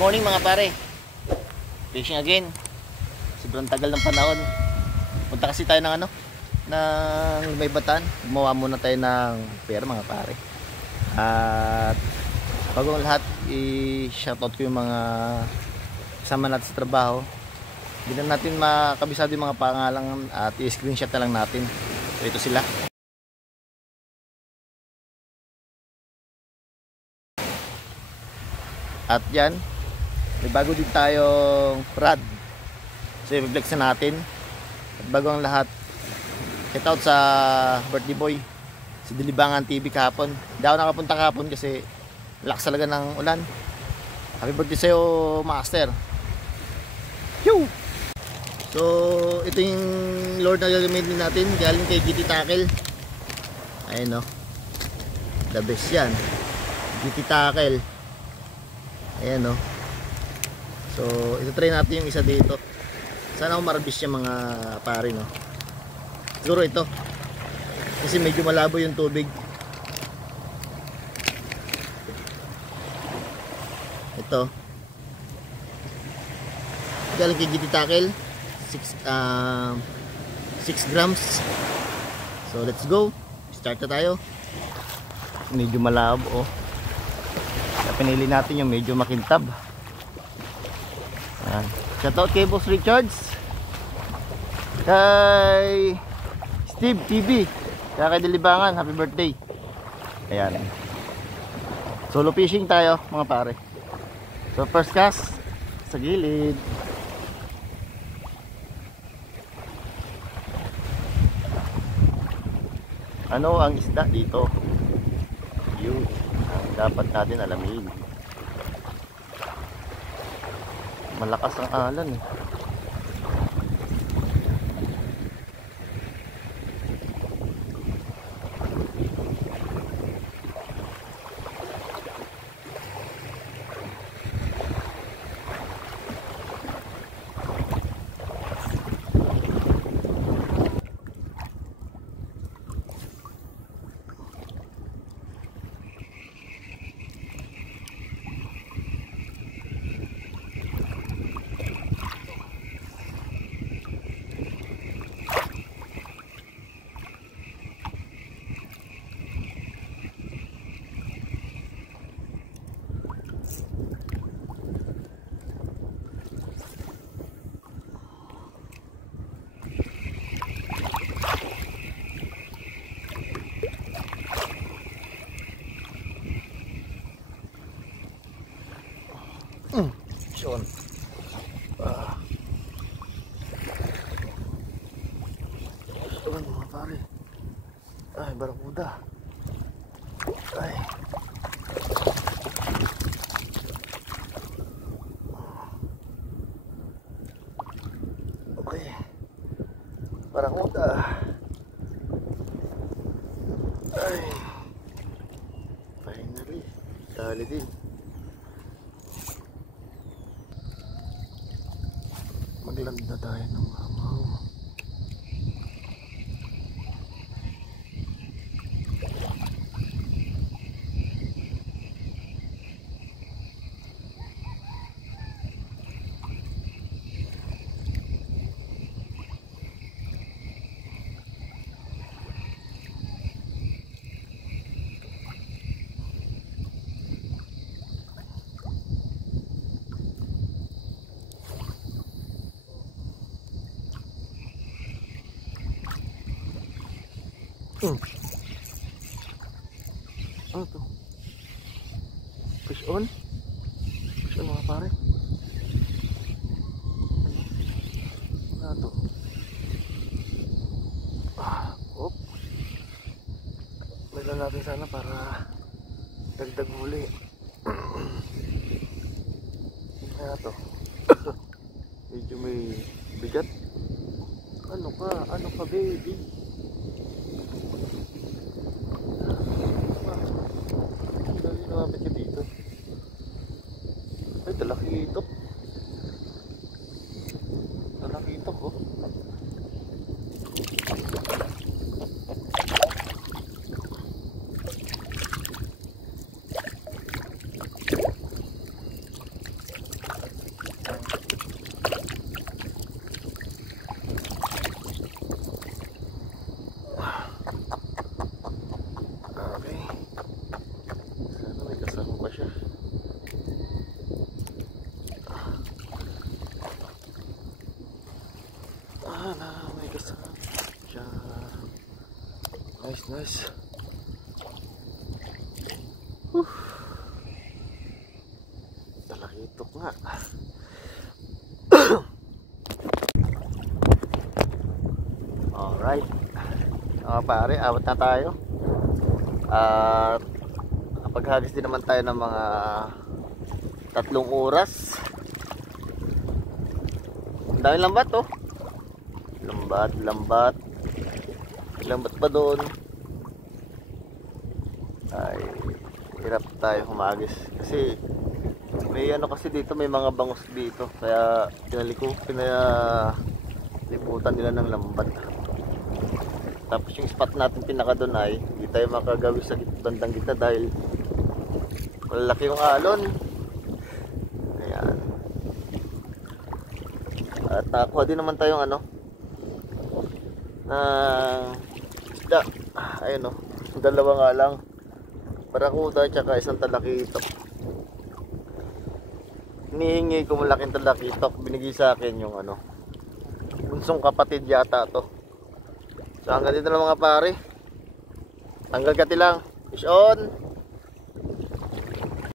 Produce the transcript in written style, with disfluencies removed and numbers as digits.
Morning mga pare. Fishing again. Sobrang tagal ng panahon. Punta kasi tayo ng ng Lumaybataan. Gumawa muna tayo ng pera mga pare. At bago ang lahat, i-shoutout ko yung mga kasama natin sa trabaho. Hindi na natin makabisado yung mga pangalan at i-screenshot na lang natin. So ito sila. At yan, may bago din tayong rod. So i-flex na natin. At bago ang lahat, shout out sa birthday boy, si Dilibangan TV kahapon. Hindi ako nakapunta kahapon kasi lakas talaga ng ulan. Happy birthday sa'yo, master. Yo! So ito yung Lord na gagamitin natin, galing kay GT Tackle. Ayun o, the best yan, GT Tackle. Ayan o. So ito try natin yung isa dito. Sana ako marabis yung mga pare, no. Siguro ito kasi medyo malabo yung tubig. Ito galing kay GT Tackle, 6 grams. So let's go, start na tayo. Medyo malabo oh. Kaya pinili natin yung medyo makintab. Ayan. Shoutout kay Boss Richards, kay Steve TV, kaya kay Dilibangan, happy birthday. Ayan. Solo fishing tayo mga pare. So first cast sa gilid. Ano ang isda dito? Yun ang dapat natin alamin. Malakas ang alon eh. Yun. Ito mga pare. Ay, barakuda. Ay. Okay. Barakuda. Ay. Finally. Dali din. Maglagda tayo ng mamaw. Ano to? Fish on? Fish on mga pare. Ano to? Op. Lagyan natin sana para dagdag huli. Ano to? Medyo may bigat. Ano ka baby? Lumapit ka dito. Ay, talakitok. Talakitok oh. Nice. Talakitok nga. Alright. Mga pare, awat na tayo. At nakapaghagis din naman tayo ng mga 3 oras. Ang dami lambat oh. Lambat pa doon. Ay, hirap tayo humagis kasi may ano kasi dito, may mga bangus dito, kaya pinalibutan nila ng lambat. Tapos yung spot natin pinaka doon ay hindi tayo makagawi sa bandang gitna dahil malaki yung alon. Ayan. At nakakuha din naman tayong ano ng isda. Ayun o, dalawa nga lang, barakuda tsaka isang talakitok. Hinihingi ko malaking talakitok, binigay sa akin yung ano, bunsong kapatid yata to. So hanggang dito na mga pare, tanggal kati lang, fish on.